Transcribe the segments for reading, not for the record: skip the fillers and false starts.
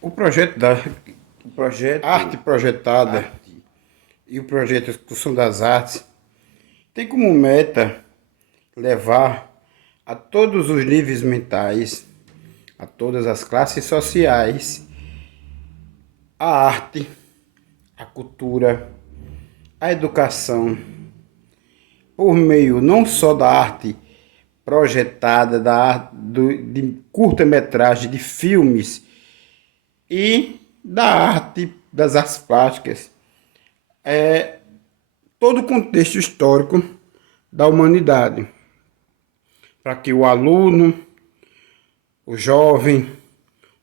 O projeto da O projeto Arte Projetada Arte. e o projeto Excursão das Artes tem como meta levar a todos os níveis mentais, a todas as classes sociais, a arte, a cultura, a educação, por meio não só da arte projetada, de curta-metragem, de filmes e da arte das artes plásticas, todo o contexto histórico da humanidade, para que o aluno, o jovem,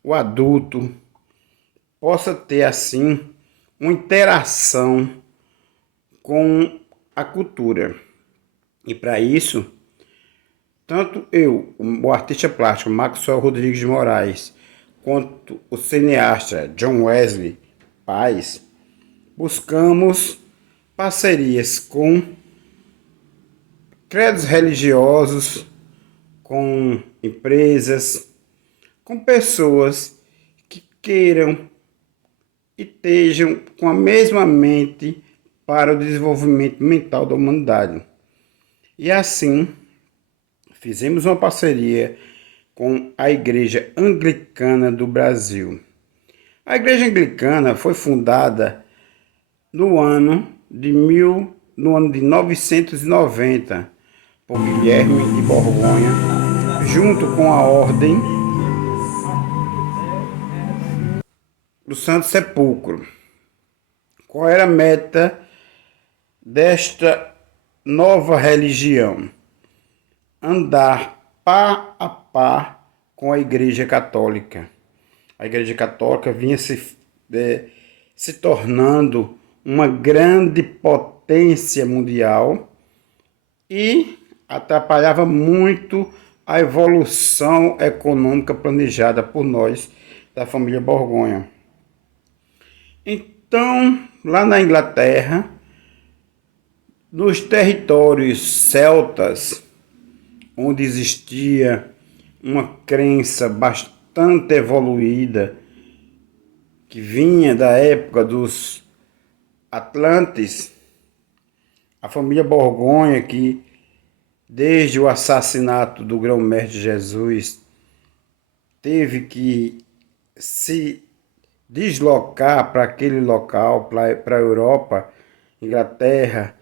o adulto possa ter assim uma interação com a cultura. E para isso, tanto eu, o artista plástico Maxwell Rodrigues de Moraes, quanto o cineasta John Wesley Paes, buscamos parcerias com credos religiosos, com empresas, com pessoas que queiram e estejam com a mesma mente para o desenvolvimento mental da humanidade. E assim, fizemos uma parceria com a Igreja Anglicana do Brasil. A Igreja Anglicana foi fundada no ano de 990 por Guilherme de Borgonha, junto com a Ordem do Santo Sepulcro. Qual era a meta desta nova religião? Andar par a par com a Igreja Católica. A Igreja Católica vinha se tornando uma grande potência mundial e atrapalhava muito a evolução econômica planejada por nós da família Borgonha. Então, lá na Inglaterra, nos territórios celtas, onde existia uma crença bastante evoluída, que vinha da época dos Atlantes, a família Borgonha, que desde o assassinato do grão-mestre Jesus teve que se deslocar para aquele local, para a Europa, Inglaterra,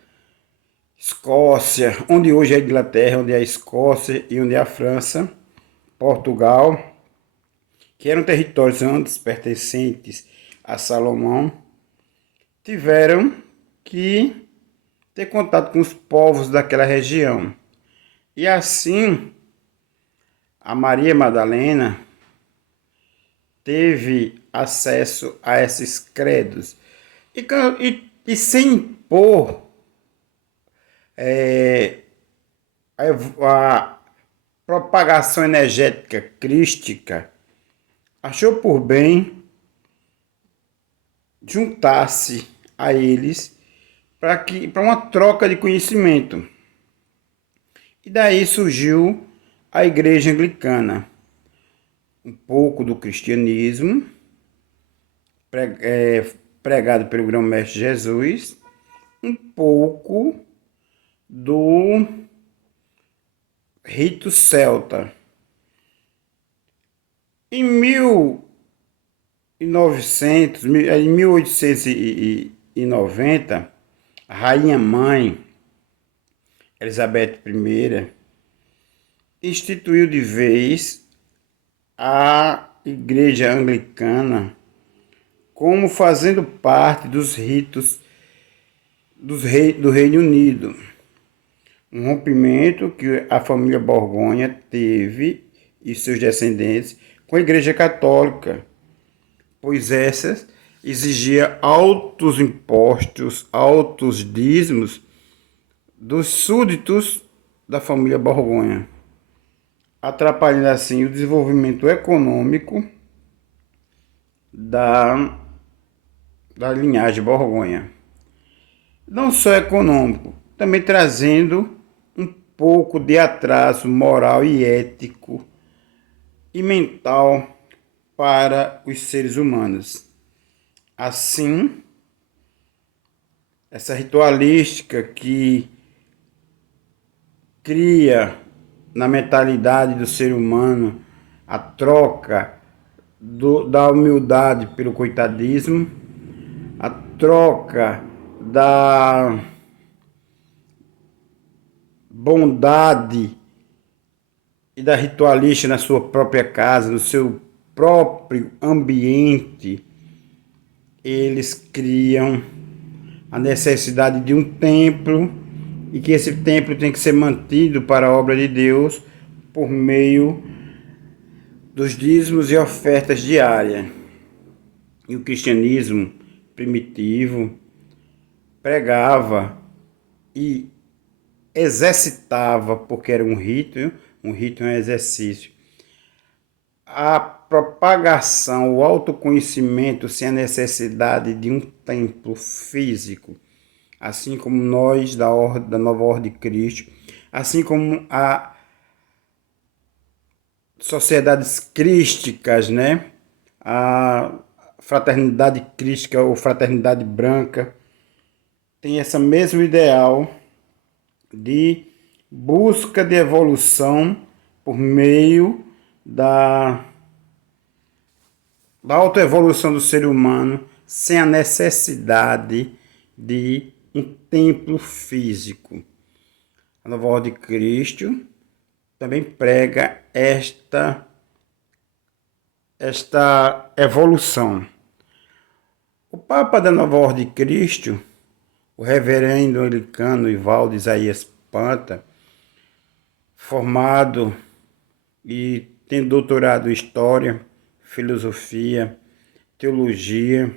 Escócia, onde hoje é a Inglaterra, onde é a Escócia e onde é a França, Portugal, que eram territórios antes pertencentes a Salomão, tiveram que ter contato com os povos daquela região. E assim, a Maria Madalena teve acesso a esses credos. E sem impor a propagação energética crística, achou por bem juntar-se a eles para uma troca de conhecimento. E daí surgiu a Igreja Anglicana, um pouco do cristianismo, pregado pelo grão-mestre Jesus, um pouco do rito celta. Em 1890, a rainha mãe Elizabeth I instituiu de vez a Igreja Anglicana como fazendo parte dos ritos do Reino Unido. Um rompimento que a família Borgonha teve e seus descendentes com a Igreja Católica, pois essa exigia altos impostos, altos dízimos dos súditos da família Borgonha, atrapalhando assim o desenvolvimento econômico da linhagem Borgonha. Não só econômico, também trazendo um pouco de atraso moral e ético e mental para os seres humanos. Assim, essa ritualística que cria na mentalidade do ser humano a troca da humildade pelo coitadismo, a troca da bondade e da ritualística na sua própria casa, no seu próprio ambiente, eles criam a necessidade de um templo e que esse templo tem que ser mantido para a obra de Deus por meio dos dízimos e ofertas diárias. E o cristianismo primitivo pregava e exercitava, porque era um rito é um exercício, a propagação, o autoconhecimento sem a necessidade de um templo físico, assim como nós da Nova Ordem de Cristo, assim como a sociedades crísticas, né? A fraternidade crística ou fraternidade branca tem esse mesmo ideal de busca de evolução por meio da autoevolução do ser humano sem a necessidade de um templo físico. A Nova Ordem de Cristo também prega esta evolução. O Papa da Nova Ordem de Cristo, o reverendo anglicano Ivaldo Isaías Panta, formado e tem doutorado em História, Filosofia, Teologia,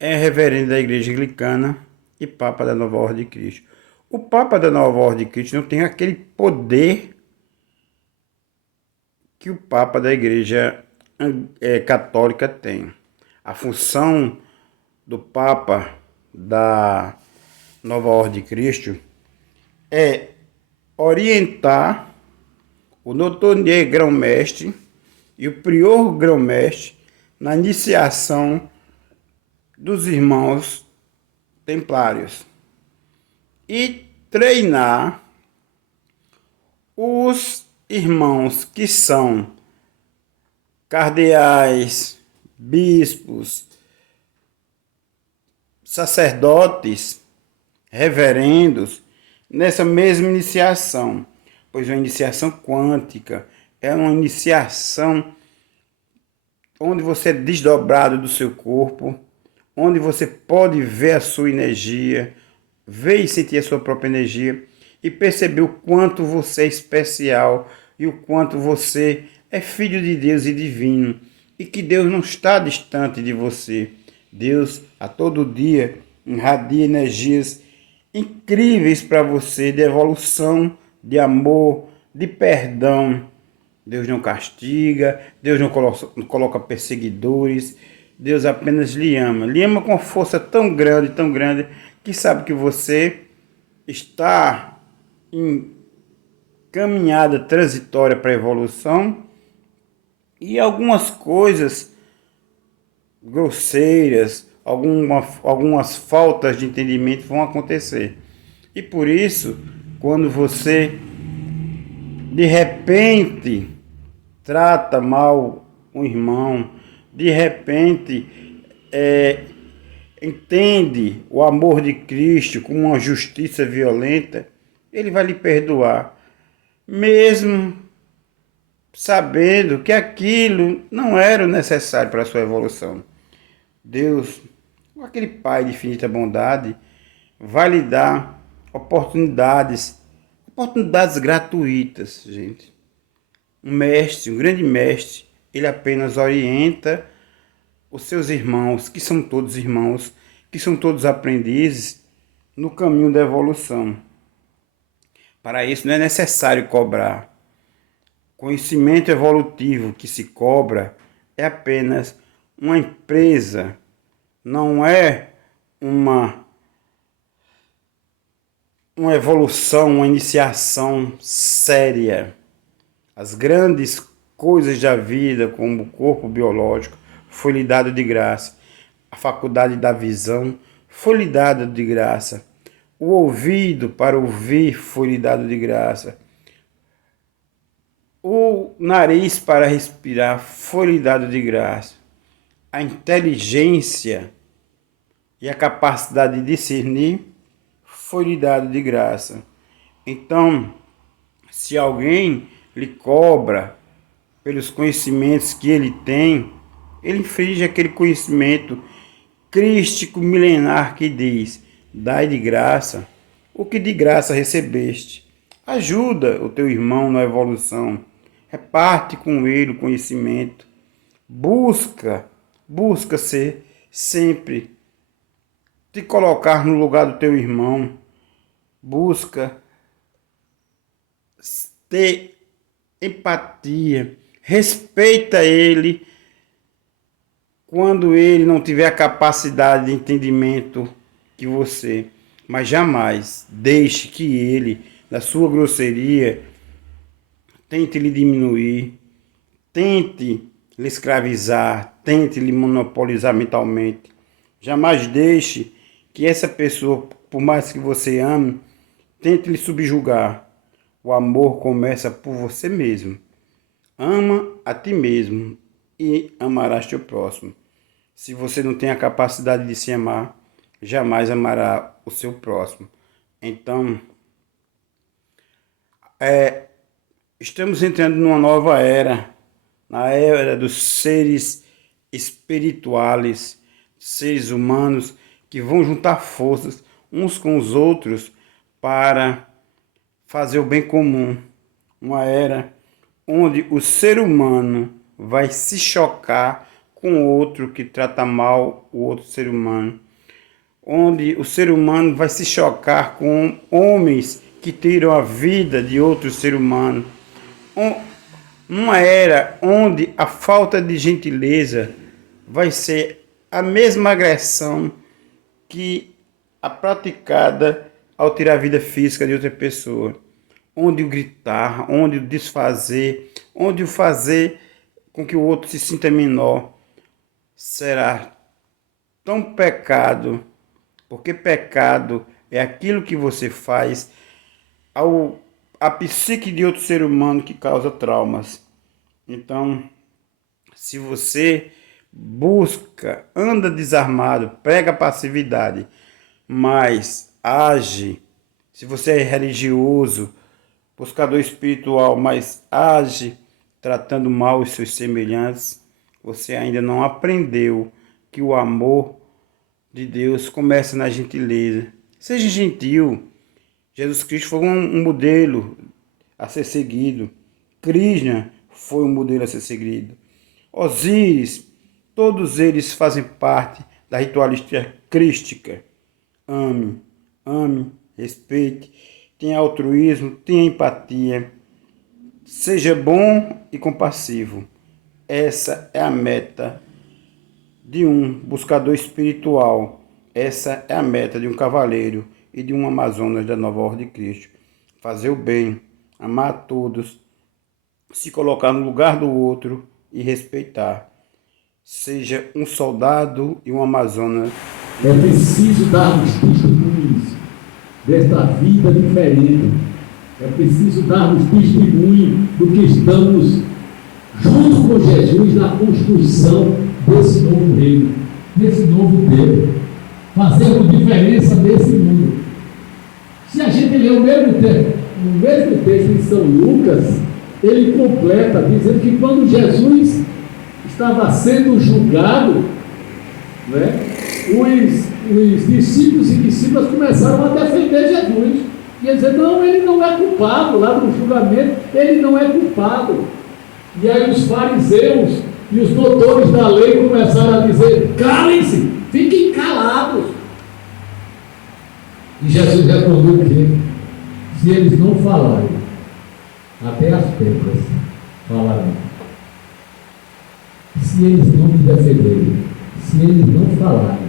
é reverendo da Igreja Anglicana e Papa da Nova Ordem de Cristo. O Papa da Nova Ordem de Cristo não tem aquele poder que o Papa da Igreja Católica tem. A função do Papa da Nova Ordem de Cristo é orientar o notonhê grão-mestre e o prior grão-mestre na iniciação dos irmãos templários e treinar os irmãos que são cardeais, bispos, sacerdotes, reverendos, nessa mesma iniciação, pois uma iniciação quântica é uma iniciação onde você é desdobrado do seu corpo, onde você pode ver a sua energia, ver e sentir a sua própria energia e perceber o quanto você é especial e o quanto você é filho de Deus e divino e que Deus não está distante de você. Deus a todo dia irradia energias incríveis para você de evolução, de amor, de perdão. Deus não castiga, Deus não coloca perseguidores, Deus apenas lhe ama com força tão grande, que sabe que você está em caminhada transitória para a evolução e algumas coisas grosseiras, algumas faltas de entendimento vão acontecer. E por isso, quando você de repente trata mal um irmão, de repente entende o amor de Cristo como uma justiça violenta, ele vai lhe perdoar, mesmo sabendo que aquilo não era o necessário para a sua evolução. Deus, aquele Pai de infinita bondade, vai lhe dar oportunidades gratuitas, gente. Um mestre, um grande mestre, ele apenas orienta os seus irmãos, que são todos irmãos, que são todos aprendizes, no caminho da evolução. Para isso não é necessário cobrar. Conhecimento evolutivo que se cobra é apenas uma empresa, não é uma evolução, uma iniciação séria. As grandes coisas da vida, como o corpo biológico, foi lhe dado de graça. A faculdade da visão foi lhe dada de graça. O ouvido para ouvir foi lhe dado de graça. O nariz para respirar foi lhe dado de graça. A inteligência e a capacidade de discernir foi lhe dado de graça. Então, se alguém lhe cobra pelos conhecimentos que ele tem, ele infringe aquele conhecimento crístico milenar que diz: dai de graça o que de graça recebeste. Ajuda o teu irmão na evolução. Reparte com ele o conhecimento. Busca ser sempre te colocar no lugar do teu irmão. Busca ter empatia. Respeita ele quando ele não tiver a capacidade de entendimento que você. Mas jamais deixe que ele, na sua grosseria, tente lhe diminuir, tente lhe escravizar, tente lhe monopolizar mentalmente. Jamais deixe que essa pessoa, por mais que você ame, tente lhe subjugar. O amor começa por você mesmo. Ama a ti mesmo e amarás teu próximo. Se você não tem a capacidade de se amar, jamais amará o seu próximo. Então, estamos entrando numa nova era, na era dos seres espirituais, seres humanos que vão juntar forças uns com os outros para fazer o bem comum. Uma era onde o ser humano vai se chocar com outro que trata mal o outro ser humano. Onde o ser humano vai se chocar com homens que tiram a vida de outro ser humano. Uma era onde a falta de gentileza vai ser a mesma agressão que a praticada ao tirar a vida física de outra pessoa. Onde o gritar, onde o desfazer, onde o fazer com que o outro se sinta menor, será tão pecado, porque pecado é aquilo que você faz à psique de outro ser humano que causa traumas. Então, se você anda desarmado, prega passividade, mas age, se você é religioso, buscador espiritual, mas age tratando mal os seus semelhantes, você ainda não aprendeu que o amor de Deus começa na gentileza. Seja gentil. Jesus Cristo foi um modelo a ser seguido. Krishna foi um modelo a ser seguido. Osíris, todos eles fazem parte da ritualística crística. Ame, respeite, tenha altruísmo, tenha empatia. Seja bom e compassivo. Essa é a meta de um buscador espiritual. Essa é a meta de um cavaleiro e de um Amazonas da Nova Ordem de Cristo. Fazer o bem, amar a todos, se colocar no lugar do outro e respeitar. Seja um soldado e um Amazonas. É preciso darmos testemunhos desta vida diferente. É preciso darmos testemunho do que estamos junto com Jesus na construção desse novo reino, desse novo Deus, fazendo diferença nesse mundo. Se a gente ler o mesmo texto em São Lucas, ele completa dizendo que quando Jesus estava sendo julgado, né, os discípulos e discípulas começaram a defender Jesus. E eles dizer, não, ele não é culpado, lá no julgamento, ele não é culpado. E aí os fariseus e os doutores da lei começaram a dizer, calem-se, fiquem calados. E Jesus respondeu o quê? Se eles não falarem, até as pedras falarão. Se eles não me defenderem, se eles não falarem,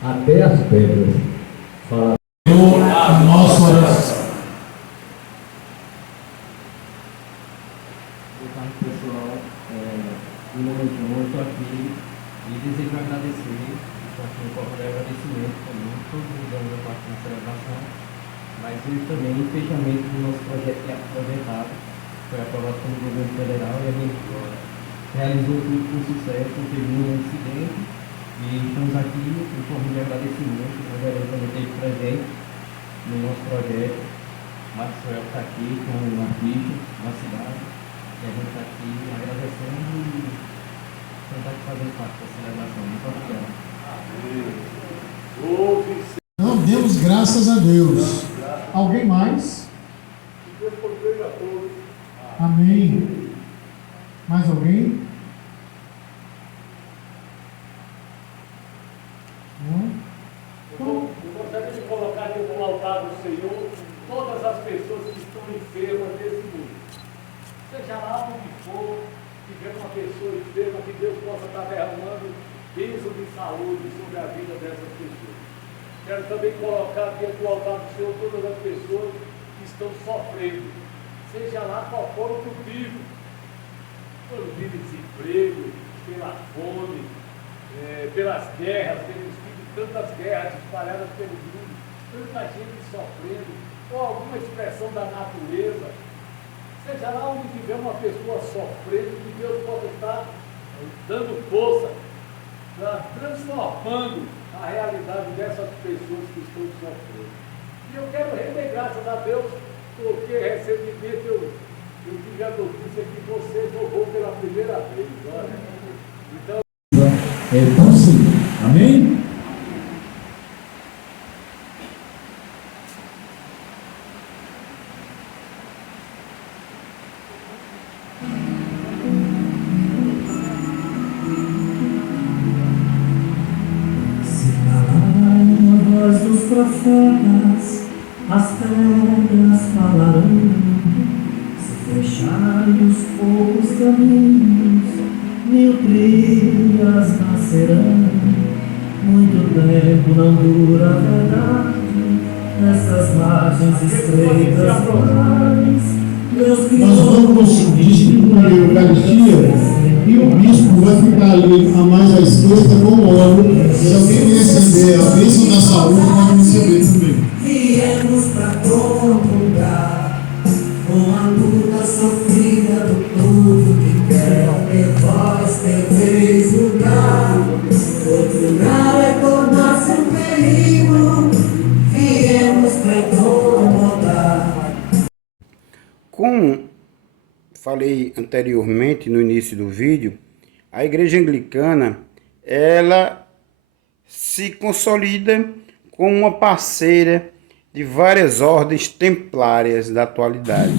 até as pedras falarão. A nossa oração. desejo agradecer, estou aqui em forma de agradecimento também, todos os anos eu participo na celebração, mas hoje também o fechamento do nosso projeto que é aposentado, foi aprovado pelo governo federal e a gente realizou tudo com sucesso, não teve nenhum incidente e estamos aqui em forma de agradecimento. O vereador também esteve presente no nosso projeto. Maxwell está aqui com uma ficha na cidade e a gente está aqui agradecendo e está aqui fazendo parte da celebração. Muito obrigado. Não, demos graças a Deus. Alguém mais? Amém. Mais alguém? Não? Eu gostaria de colocar diante do altar do Senhor todas as pessoas que estão enfermas nesse mundo. Seja lá onde for, tiver uma pessoa enferma, que Deus possa estar derramando bênção de saúde sobre a vida dessas pessoas. Quero também colocar diante do altar do Senhor todas as pessoas que estão sofrendo, seja lá qual for o motivo, pelo desemprego, pela fome, pelas guerras, temos tido tantas guerras espalhadas pelo mundo, tanta gente sofrendo, ou alguma expressão da natureza, seja lá onde tiver uma pessoa sofrendo, que Deus possa estar dando força, transformando a realidade dessas pessoas que estão sofrendo. E eu quero render graças a Deus, porque recentemente eu tive a notícia que você jogou pela primeira vez. Olha. Então, É tão simples. Amém? Se calarem a voz dos profetas, as pedras falarão. Se fecharem os poucos caminhos, mil trilhas nascerão. Muito tempo não dura a verdade, nessas margens estreitas do mares. Nós vamos distribuir a Eucaristia e o bispo vai ficar ali a mais à esquerda com o óleo. Se alguém receber a bênção da saúde, pode receber também. Viemos para comungar com a luta sofrida do povo que quer ter voz, ter vez, lugar. Portugal é tornar-se um perigo. Viemos para incomodar. Como falei anteriormente no início do vídeo, a Igreja Anglicana, ela se consolida como uma parceira de várias ordens templárias da atualidade.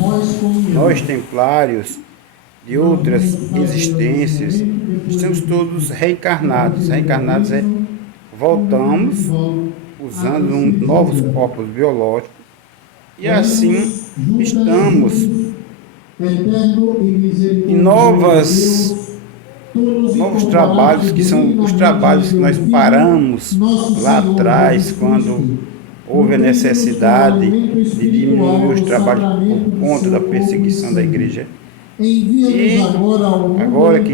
Nós, templários de outras existências, estamos todos reencarnados. Reencarnados voltamos usando novos corpos biológicos e assim estamos em novos trabalhos, que são os trabalhos que nós paramos lá atrás, quando houve a necessidade de diminuir os trabalhos por conta da perseguição da igreja. E agora que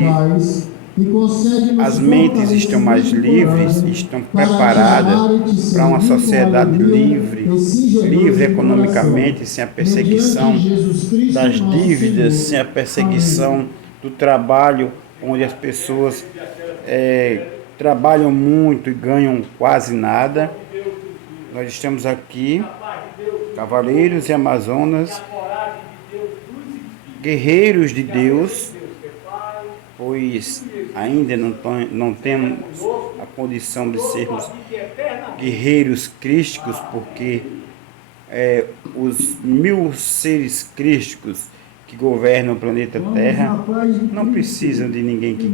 as mentes estão mais livres, estão preparadas para uma sociedade livre economicamente, sem a perseguição das dívidas, sem a perseguição do trabalho, onde as pessoas trabalham muito e ganham quase nada. Nós estamos aqui, cavaleiros e amazonas, guerreiros de Deus, pois ainda não temos a condição de sermos guerreiros crísticos, porque os 1000 seres crísticos que governam o planeta Terra não precisam de ninguém que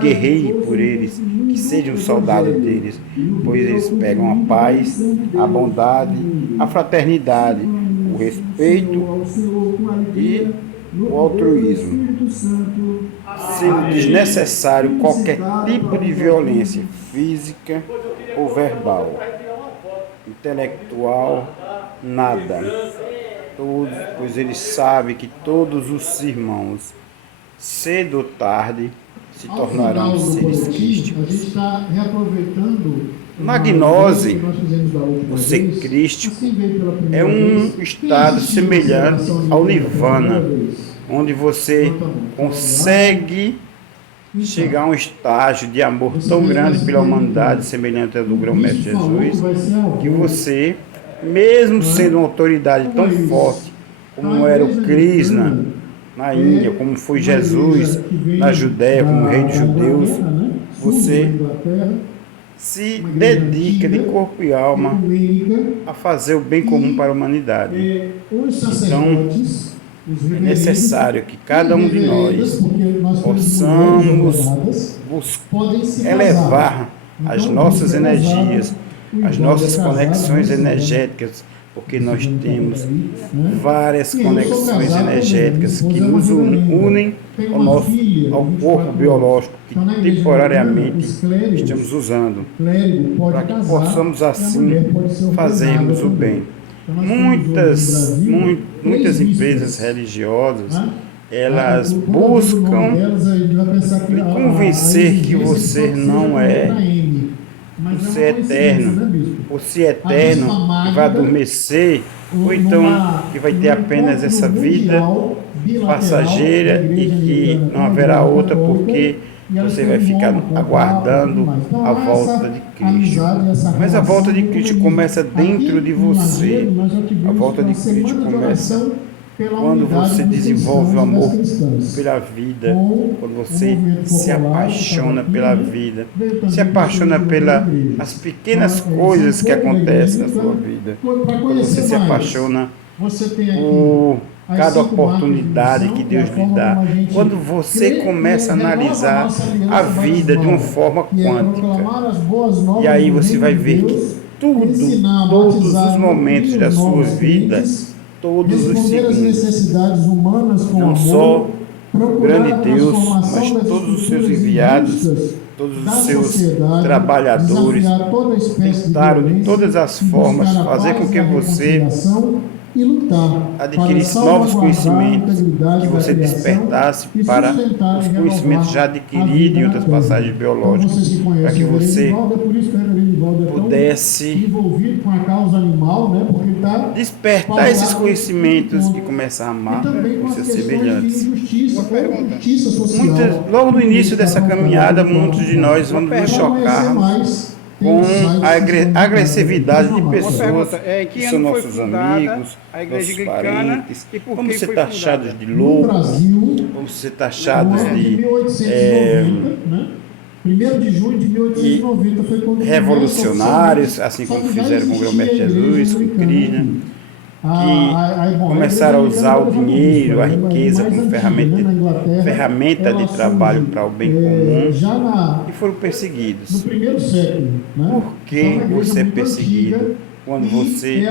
guerreie por eles, que seja um soldado deles, pois eles pegam a paz, a bondade, a fraternidade, o respeito e o altruísmo, sendo desnecessário qualquer tipo de violência física ou verbal, intelectual, nada. Pois eles sabem que todos os irmãos, cedo ou tarde, se Ao tornarão final do seres boletim, a crísticos. gente está reaproveitando Na gnose, que nós fizemos da última o ser vez. crístico Assim veio pela é primeira um vez. Quem estado assistiu a semelhante celebração de ao Deus pela nirvana, primeira vez? onde você consegue Então, chegar a um estágio de amor tão grande pela humanidade, semelhante ao do grão-mestre Jesus, que você, mesmo sendo uma autoridade tão forte como era o Krishna na Índia, como foi Jesus na Judéia, como rei dos judeus, você se dedica de corpo e alma a fazer o bem comum para a humanidade. Então, é necessário que cada um de nós possamos elevar as nossas energias, as nossas conexões energéticas, porque nós temos várias conexões energéticas que nos unem ao corpo biológico que temporariamente estamos usando, para que possamos assim fazermos o bem. Muitas empresas religiosas, elas buscam lhe convencer que você não é um ser eterno, ou se eterno que vai adormecer, ou então que vai ter apenas essa vida passageira e que não haverá outra porque você vai ficar aguardando a volta de Cristo. Mas a volta de Cristo começa dentro de você. A volta de Cristo começa quando você desenvolve o amor pela vida, quando você se apaixona pela vida, se apaixona pelas pequenas coisas que acontecem na sua vida, quando você se apaixona por cada oportunidade que Deus lhe dá, quando você começa a analisar a vida de uma forma quântica, e aí você vai ver que todos os momentos da sua vida, todos os segundos, não só o grande Deus, mas todos os seus enviados, todos os seus trabalhadores tentaram de todas as formas fazer com que você adquirisse novos conhecimentos, que você despertasse para os conhecimentos já adquiridos em outras passagens biológicas, para que você pudesse despertar esses conhecimentos e começar a amar os seus semelhantes. Logo no início dessa caminhada, muitos de nós vamos nos chocar com a agressividade de pessoas que são nossos amigos, nossos parentes. Vamos ser taxados de loucos, vamos ser taxados de 1º de junho de 1890 foi quando revolucionários, assim como fizeram com o grão-mestre Jesus, com Krishna, que começaram a usar o dinheiro, a riqueza como ferramenta de trabalho para o bem comum e foram perseguidos. No primeiro século, Por que você é perseguido quando você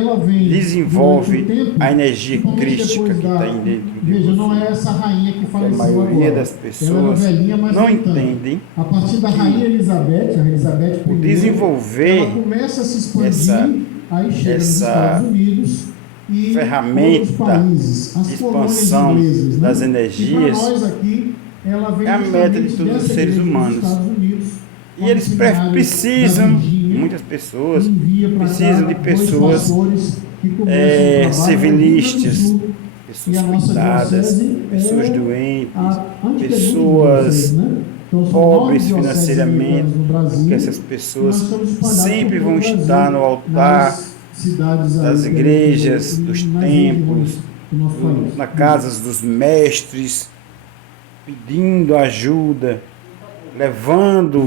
desenvolve a energia crística que está aí dentro de Veja, não é você? essa rainha que A faleceu maioria agora. das Ela pessoas era velhinha, mas não voltando. entendem A partir da rainha Elizabeth, a Elizabeth I, desenvolver ela começa a se expandir, aí chega nos essa Estados Unidos e ferramenta outros países, as de colônias expansão inglesas, né? das E energias para nós aqui, ela vem é a meta de justamente todos os dessa seres igreja dos humanos. Estados Unidos, e eles como seminário precisam, da Virgínia, muitas pessoas envia pra precisam cá de dois pessoas pastores que começam o trabalho civilistas, no Sul. pessoas E a nossa cuidadas, diocese pessoas é doentes, a antepenúltima pessoas diocese, né? Então, são pobres 9 dioceses financeiramente, americanas no Brasil, porque essas e pessoas nós estamos espalhados sempre por vão todo o Brasil, estar no altar nas cidades das aí, igrejas, e dos nas templos, regiões do nosso país. na casas dos mestres, pedindo ajuda, levando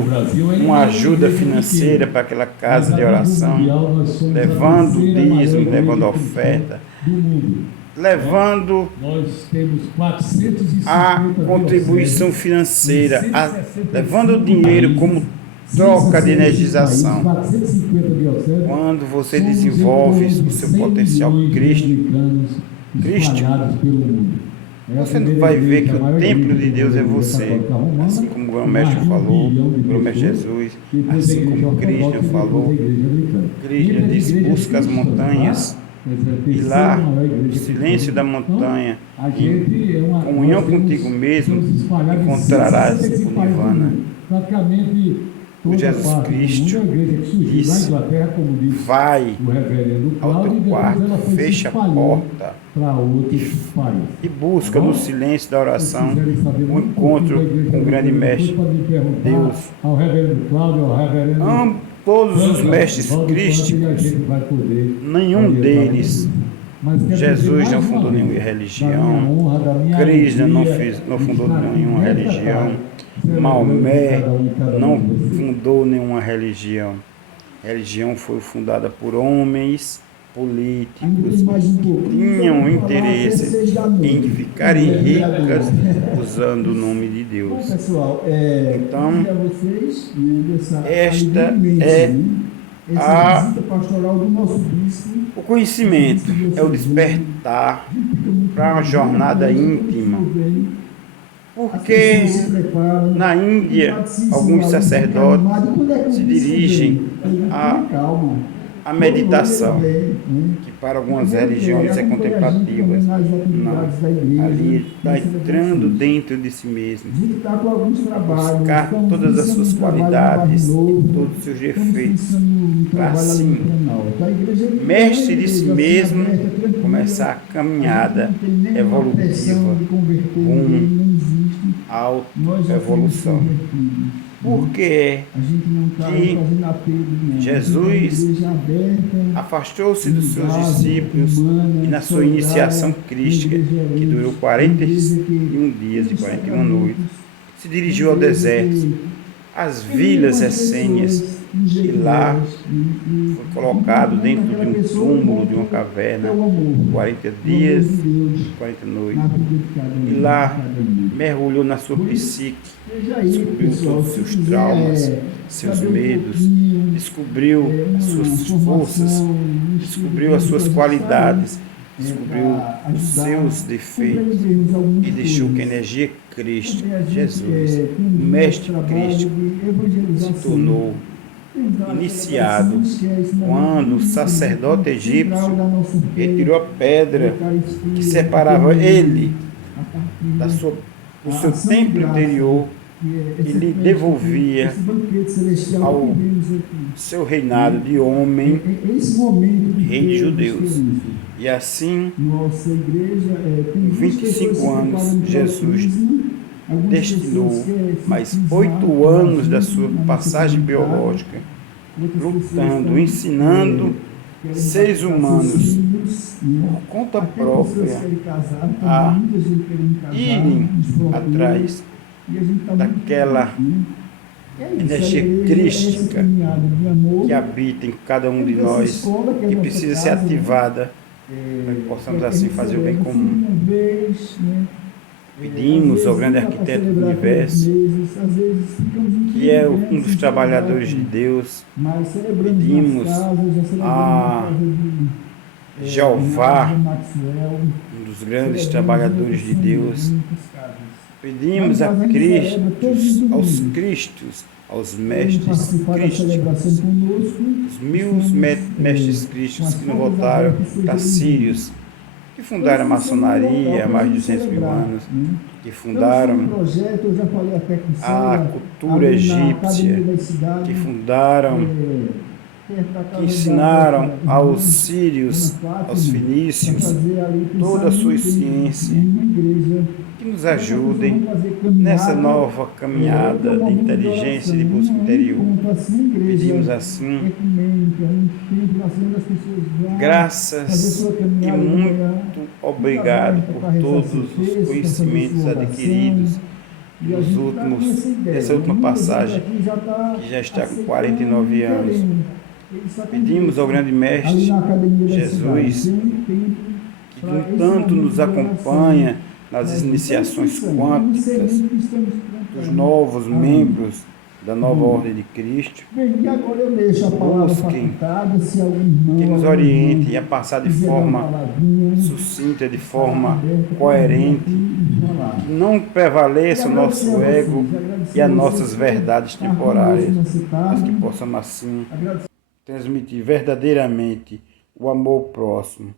uma ajuda financeira para aquela casa de oração, levando o dízimo, levando a oferta, do mundo. levando Nós temos 450 a contribuição financeira, levando o dinheiro como troca de energização. 450 dioceses. Quando você desenvolve o seu potencial crístico, você não vai ver que o templo de Deus é você. Assim como o grão-mestre falou, o grão-mestre Jesus, assim como Krishna falou. Krishna diz: busca as montanhas E lá, no silêncio da montanha, em comunhão contigo mesmo, encontrarás o Nirvana. O Jesus Cristo disse: vai ao teu quarto, fecha a porta e busca no silêncio da oração o encontro com o grande mestre Deus. Todos os mestres crísticos, nenhum deles, Jesus não fundou nenhuma religião, Krishna não fundou nenhuma religião, Maomé não fundou nenhuma religião. A religião foi fundada por homens políticos que tinham interesse em ficarem ricas usando o nome de Deus. Então, esta é o conhecimento, é o despertar para uma jornada íntima. Porque na Índia, alguns sacerdotes se dirigem à meditação, que para algumas religiões é contemplativa. Não, ali está entrando dentro de si mesmo, buscar todas as suas qualidades e todos os seus defeitos, para assim, mestre de si mesmo, começar a caminhada evolutiva rumo à autoevolução. Por que Jesus afastou-se dos seus discípulos e na sua iniciação crística, que durou 41 dias e 41 noites, se dirigiu ao deserto, às vilas essênias, e lá foi colocado dentro de um túmulo, de uma caverna, 40 dias e 40 noites. E lá mergulhou na sua psique, descobriu todos os seus traumas, seus medos, descobriu as suas forças, descobriu as suas qualidades, descobriu os seus defeitos e deixou que a energia crística, Jesus, o Mestre Cristo, se tornou iniciado quando o sacerdote egípcio retirou a pedra que separava ele do seu templo interior e lhe devolvia ao seu reinado de homem, rei de judeus. E assim, em 25 anos, Jesus destinou mais 8 anos da sua passagem biológica, lutando, ensinando seres humanos por conta própria a irem atrás daquela energia crística que habita em cada um de nós, que precisa ser ativada para que possamos assim fazer o bem comum. Pedimos ao grande arquiteto do universo, que é um dos trabalhadores de Deus, pedimos a Jeová, um dos grandes trabalhadores de Deus, pedimos a Cristo, aos Cristos, aos mestres crísticos, os 1000 mestres crísticos que não voltaram para Sírios, que fundaram a maçonaria há mais de 200 mil anos, que fundaram a cultura egípcia, que fundaram, que ensinaram aos sírios, aos fenícios, toda a sua ciência, que nos ajudem nessa nova caminhada de inteligência e de busca interior. Pedimos assim, graças e muito obrigado por todos os conhecimentos adquiridos nessa última passagem, que já está com 49 anos. Pedimos ao grande Mestre Jesus, que no tanto nos acompanha nas iniciações quânticas dos novos membros da nova Ordem de Cristo, busquem que nos orientem a passar de forma sucinta, de forma coerente, que não prevaleça o nosso ego e as nossas verdades temporárias, mas que possamos assim transmitir verdadeiramente o amor ao próximo,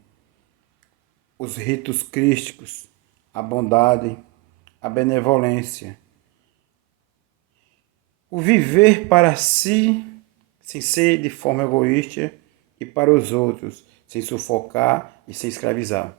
os ritos crísticos, a bondade, a benevolência, o viver para si, sem ser de forma egoísta, e para os outros, sem sufocar e sem escravizar.